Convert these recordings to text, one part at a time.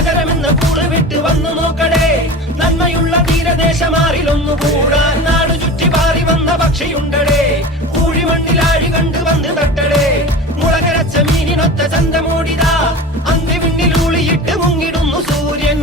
നഗരമെന്ന കൂട് വിട്ട് വന്നു നോക്കടേ നന്മയുള്ള തീരദേശമാറിലൊന്നു കൂടാൻ നാടു ചുറ്റി പാറി വന്ന പക്ഷിയുണ്ടടേ കൂഴിമണ്ണിലാഴി കണ്ടു വന്ന് തട്ടടേ മുളകരച്ച മീനിനൊത്ത ചന്തമോടിതാ അന്തിവിണ്ണിലൂളിയിട്ട് മുങ്ങിടുന്നു സൂര്യൻ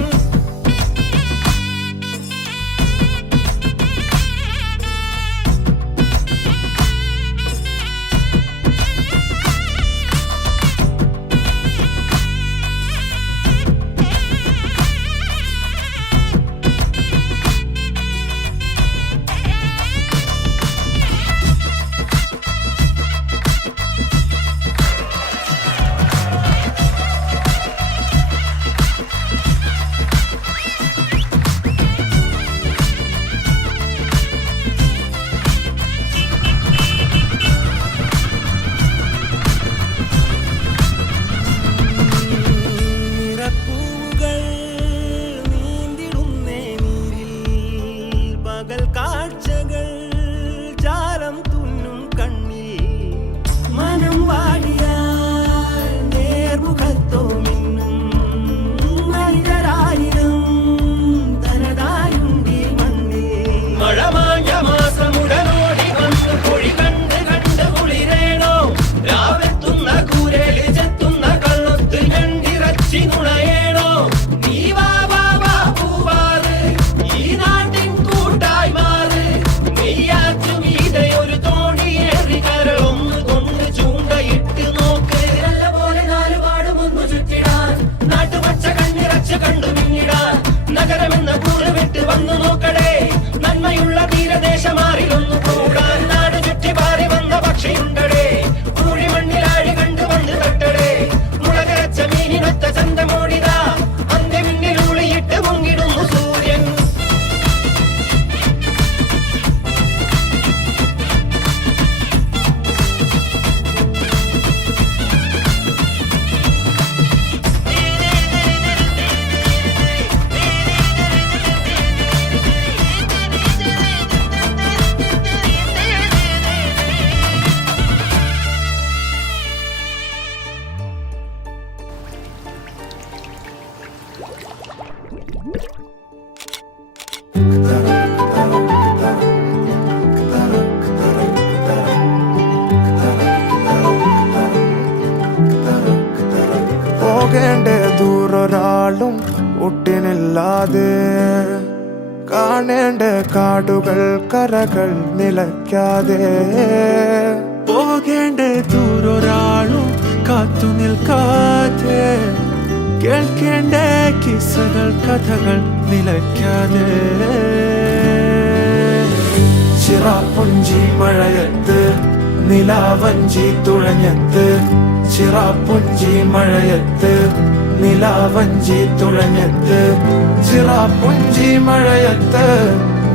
നഗരമെന്ന കൂട് വിട്ട് വന്നു നോക്കടേ നന്മയുള്ള തീരദേശമാറിലൊന്നു കൂടാൻ നാടു ചുറ്റി പാറി വന്ന പക്ഷിയുണ്ടടേ കൂഴിമണ്ണിലാഴി കണ്ടു വന്ന് തട്ടടേ മുളകരച്ച മീനിനൊത്ത ചന്തമോടിതാ അന്തിവിണ്ണിലൂളിയിട്ട് മുങ്ങിടുന്നു സൂര്യൻ പോകേണ്ട ദൂരൊരാളും ഒട്ടിനില്ലാതെ കാണേണ്ട കാടുകൾ കരകൾ നിലയ്ക്കാതെ പോകേണ്ട ദൂരൊരാളും കാത്തു നിൽക്കാതെ കേൾക്കേണ്ട കിസ്സകൾ കഥകൾ നിലയ്ക്കാതെ ചിറാപ്പുഞ്ചി മഴയത്ത് നിലാവഞ്ചി തുഴഞ്ഞത്ത് ചിറാപ്പുഞ്ചി മഴയത്ത് നിലാവഞ്ചി തുഴഞ്ഞത്ത് ചിറാപ്പുഞ്ചി മഴയത്ത്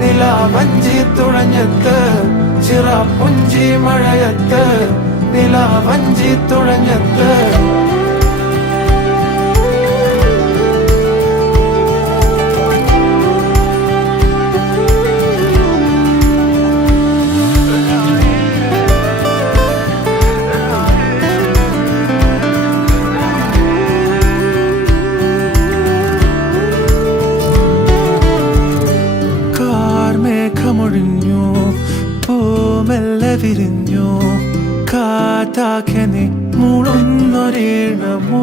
നിലാവഞ്ചി തുഴഞ്ഞത്ത് ചിറാപ്പുഞ്ചി മഴയത്ത് നിലാവഞ്ചി തുഴഞ്ഞത്ത് മേഘമൊഴിഞ്ഞു പൂമെല്ലെ വിരിഞ്ഞു കാറ്റാകെ മൂളുന്നൊരീണമോ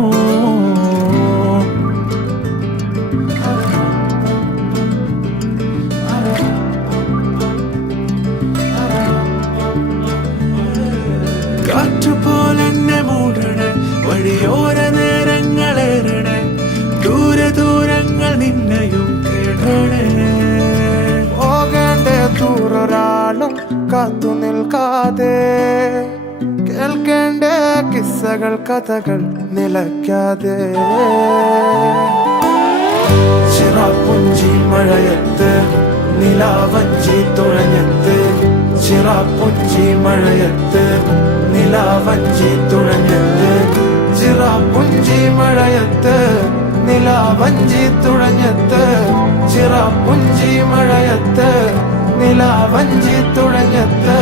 കാറ്റുപോലെന്നെ മൂടണേ വഴിയോര നേരങ്ങളേറണേ ദൂരെ ദൂരങ്ങൾ നിന്നെയും കേടണേ ദൂരൊരാളും കാത്തു നിൽക്കാതെ കേൾക്കേണ്ട കിസ്സകൾ കഥകൾ നിലയ്ക്കാതെ ചിറാപ്പുഞ്ചി മഴയത്ത് നിലാവഞ്ചി തുഴഞ്ഞത്ത് ചിറാപ്പുഞ്ചി മഴയത്ത് നിലാവഞ്ചി തുഴഞ്ഞത്ത് ചിറാപ്പുഞ്ചി മഴയത്ത് നിലാവഞ്ചി തുഴഞ്ഞത്ത് ചിറാപ്പുഞ്ചി മഴയത്ത് നിലാവഞ്ചി തുഴഞ്ഞത്ത്